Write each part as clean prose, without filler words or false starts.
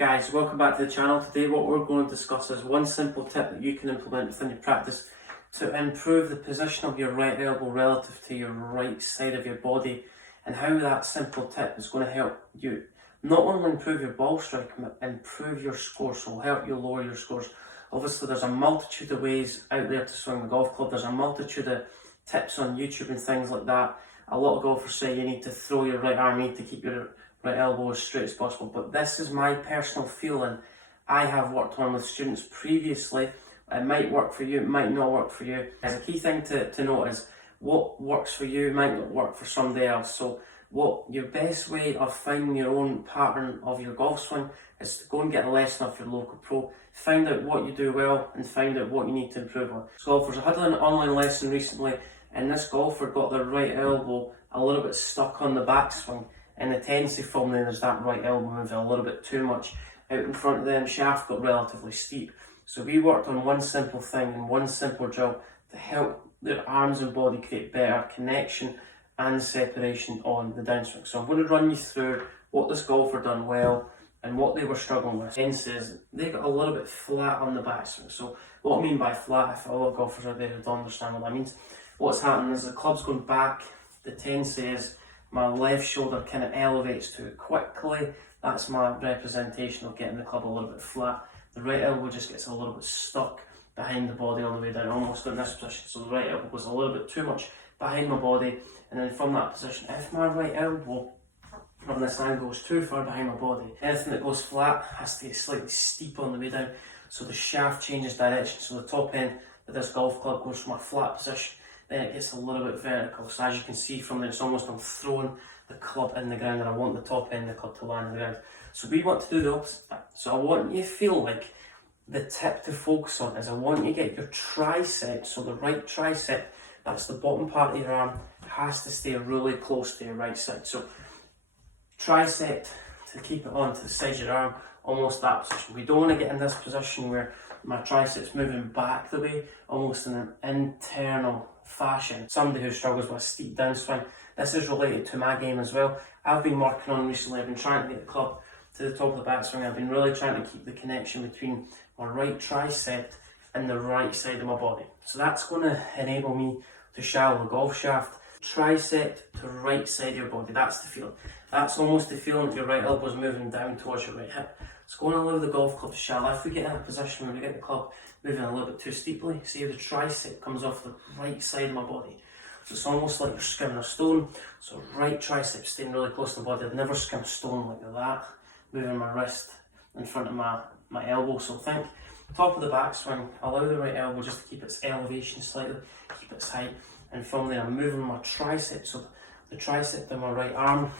Guys, welcome back to the channel. Today what we're going to discuss is one simple tip that you can implement within your practice to improve the position of your right elbow relative to your right side of your body, and how that simple tip is going to help you not only improve your ball strike, but improve your score, so will help you lower your scores. Obviously there's a multitude of ways out there to swing the golf club. There's a multitude of tips on YouTube and things like that. A lot of golfers say you need to throw your right arm, you need to keep your right elbow as straight as possible, but this is my personal feeling. I have worked on with students previously. It might work for you, it might not work for you. There's a key thing to note is what works for you might not work for somebody else. So what your best way of finding your own pattern of your golf swing is to go and get a lesson off your local pro, find out what you do well and find out what you need to improve on. So golfers, I had an online lesson recently and this golfer got their right elbow a little bit stuck on the backswing, and the tendency from there is that right elbow moving a little bit too much out in front of them, shaft got relatively steep. So we worked on one simple thing and one simple drill to help their arms and body create better connection and separation on the downswing. So I'm going to run you through what this golfer done well and what they were struggling with. Says they got a little bit flat on the backswing. So what I mean by flat, if a lot of golfers out there who don't understand what that means, what's happening is the club's going back, the tendency is my left shoulder kind of elevates too quickly. That's my representation of getting the club a little bit flat. The right elbow just gets a little bit stuck behind the body on the way down, almost in this position. So the right elbow goes a little bit too much behind my body, and then from that position, if my right elbow from this angle goes too far behind my body, anything that goes flat has to get slightly steep on the way down. So the shaft changes direction. So the top end of this golf club goes from a flat position, then it gets a little bit vertical. So as you can see from there, it's almost I'm throwing the club in the ground, and I want the top end of the club to land in the ground. So we want to do the opposite. So I want you to feel like the tip to focus on is I want you to get your tricep, so the right tricep, that's the bottom part of your arm, has to stay really close to your right side. So tricep to keep it on to the side of your arm, almost that position. We don't want to get in this position where my triceps moving back the way, almost in an internal fashion. Somebody who struggles with a steep downswing, this is related to my game as well. I've been working on recently, I've been trying to get the club to the top of the backswing. I've been really trying to keep the connection between my right tricep and the right side of my body. So that's going to enable me to shallow the golf shaft. Tricep to right side of your body, that's the feeling. That's almost the feeling that your right elbow is moving down towards your right hip. It's going to allow the golf club to shallow. If we get in a position where we get the club moving a little bit too steeply, see the tricep comes off the right side of my body. So it's almost like you're skimming a stone. So right tricep staying really close to the body. I'd never skim a stone like that. Moving my wrist in front of my elbow. So think top of the backswing, allow the right elbow just to keep its elevation slightly, keep its height. And from there I'm moving my tricep, so the tricep to my right arm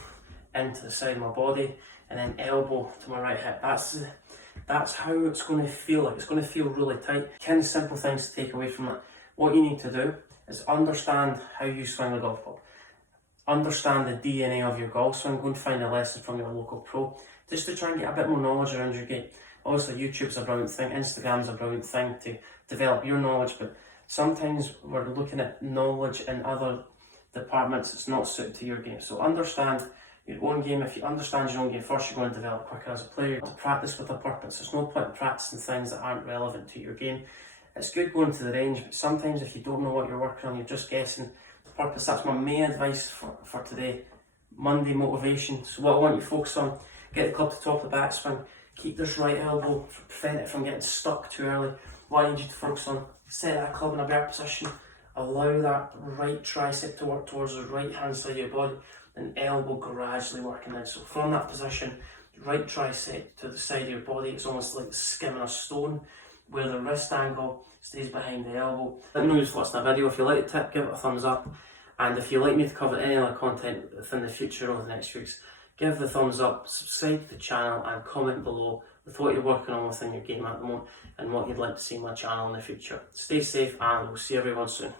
into the side of my body, and then elbow to my right hip. That's how it's going to feel like. It's going to feel really tight. Kind of simple things to take away from it. What you need to do is understand how you swing the golf ball. Understand the DNA of your golf swing. Go and find a lesson from your local pro, just to try and get a bit more knowledge around your game. Obviously YouTube's a brilliant thing, Instagram's a brilliant thing to develop your knowledge, but sometimes we're looking at knowledge in other departments that's not suited to your game. So understand your own game. If you understand your own game first, you're going to develop quicker as a player. You have to practice with a purpose. There's no point in practicing things that aren't relevant to your game. It's good going to the range, but sometimes if you don't know what you're working on, you're just guessing the purpose. That's my main advice for today. Monday motivation. So what I want you to focus on, get the club to the top of the backswing, keep this right elbow, prevent it from getting stuck too early. What I need you to focus on, set that club in a better position, allow that right tricep to work towards the right hand side of your body, and elbow gradually working in. So from that position, right tricep to the side of your body, it's almost like skimming a stone, where the wrist angle stays behind the elbow. Let me know your thoughts in the video. If you like the tip, give it a thumbs up. And if you'd like me to cover any other content within the future over the next weeks, give the thumbs up, subscribe to the channel, and comment below with what you're working on within your game at the moment and what you'd like to see on my channel in the future. Stay safe, and we'll see everyone soon.